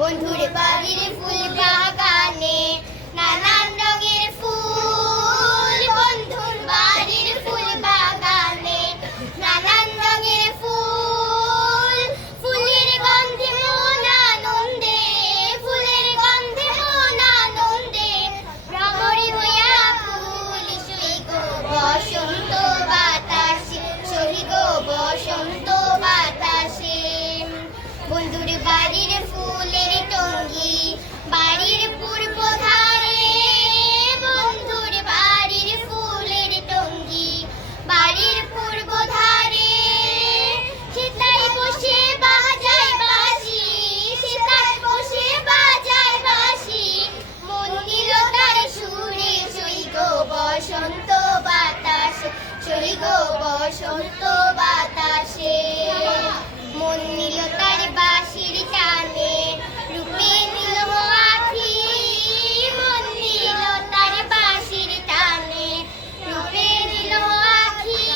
বন্ধুর বাড়ির ফুল বাগানে, নানান রঙের ফুল। বন্ধুর বাড়ির ফুল বাগানে, নানান রঙের ফুল। ফুলের গন্ধে মন আনন্দে, ফুলের গন্ধে মন আনন্দে। ভ্রমরে হইয়া ফুল সই গো বসন্ত বাতাস সই গো বসন্ত বাতাসে। বন্ধুর বাড়ির বসন্ত বাতাসে, মন নিল তার বাঁশির টানে, রূপে নিল আখি মন নিল তার বাঁশির টানে, রূপে নিল আখি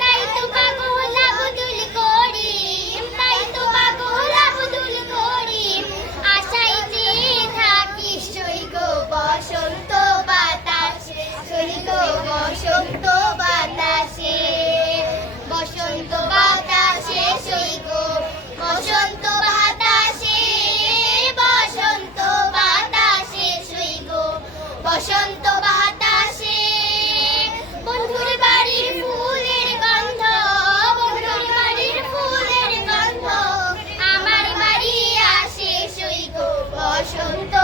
তাই তো পাগল আবুদুল করি তাই তো পাগল আবুদুল করি আশাই যে থাকি সই বসন্ত বাতাসে সই বসন্ত বসন্ত বাতাসে, বন্ধুর বাড়ির ফুলের গন্ধ, বন্ধুর বাড়ির ফুলের গন্ধ। আমার বাড়ি আসে সৈক বসন্ত